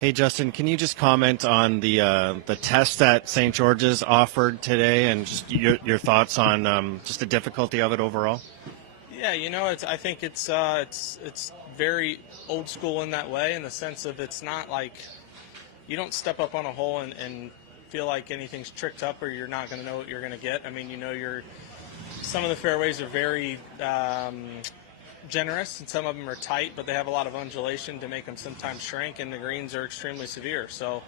Hey Justin, can you just comment on the test that St. George's offered today, and just your thoughts on just the difficulty of it overall? Yeah, I think it's very old school in that way, in the sense of it's not like you don't step up on a hole and feel like anything's tricked up or you're not going to know what you're going to get. I mean, some of the fairways are very generous and some of them are tight, but they have a lot of undulation to make them sometimes shrink, and the greens are extremely severe. So,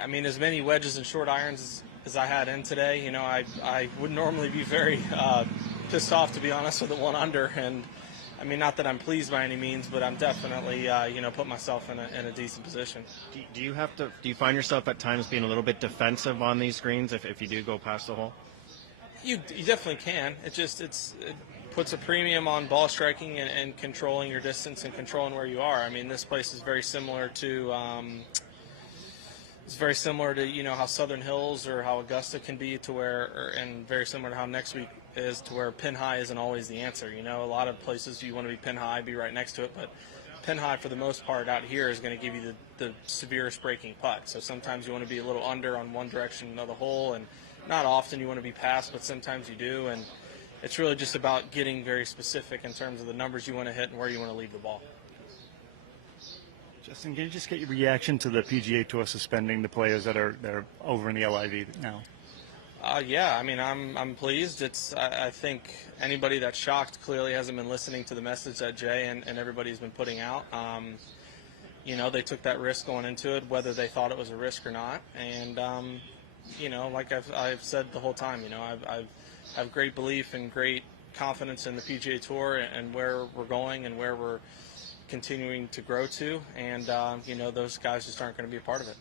I mean, as many wedges and short irons as I had in today, I would normally be very pissed off, to be honest, with the one under. And I mean, not that I'm pleased by any means, but I'm definitely, put myself in a decent position. Do you find yourself at times being a little bit defensive on these greens if you do go past the hole? You definitely can. It puts a premium on ball striking and controlling your distance and controlling where you are. I mean, this place is very similar to how Southern Hills or how Augusta can be, and very similar to how next week is, to where pin high isn't always the answer. A lot of places you want to be pin high, be right next to it, but pin high for the most part out here is going to give you the severest breaking putt. So sometimes you want to be a little under on one direction of the hole, and not often you want to be past, but sometimes you do. And it's really just about getting very specific in terms of the numbers you want to hit and where you want to leave the ball. Justin, can you just get your reaction to the PGA Tour suspending the players that are over in the LIV now? Yeah, I mean, I'm pleased. I think anybody that's shocked clearly hasn't been listening to the message that Jay and everybody's been putting out. They took that risk going into it, whether they thought it was a risk or not. And like I've said the whole time, I have great belief and great confidence in the PGA Tour and where we're going and where we're continuing to grow to. And those guys just aren't going to be a part of it.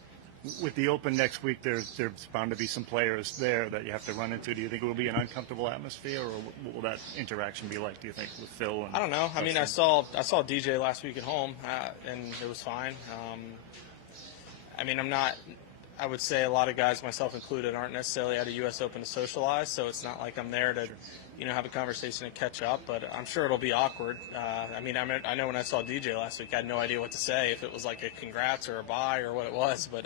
With the Open next week, there's bound to be some players there that you have to run into. Do you think it will be an uncomfortable atmosphere, or what will that interaction be like, do you think, with Phil? And I don't know. I mean, I saw DJ last week at home, and it was fine. I mean, I would say a lot of guys, myself included, aren't necessarily at a U.S. Open to socialize, so it's not like I'm there to, have a conversation and catch up, but I'm sure it'll be awkward. I know when I saw DJ last week, I had no idea what to say, if it was like a congrats or a bye or what it was, but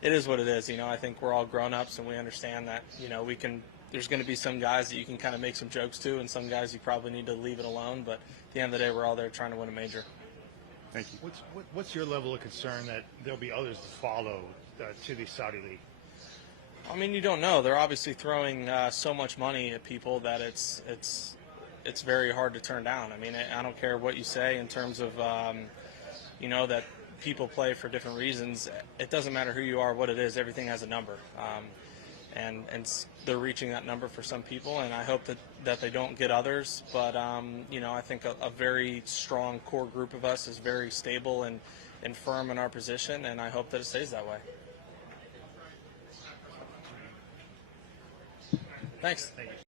it is what it is. I think we're all grown-ups and we understand that, there's going to be some guys that you can kind of make some jokes to and some guys you probably need to leave it alone, but at the end of the day, we're all there trying to win a major. Thank you. What's your level of concern that there'll be others to follow to the Saudi League? I mean, you don't know. They're obviously throwing so much money at people that it's very hard to turn down. I mean, I don't care what you say in terms of, that people play for different reasons. It doesn't matter who you are, what it is. Everything has a number. And they're reaching that number for some people, and I hope that they don't get others. But, I think a very strong core group of us is very stable and firm in our position, and I hope that it stays that way. Thanks.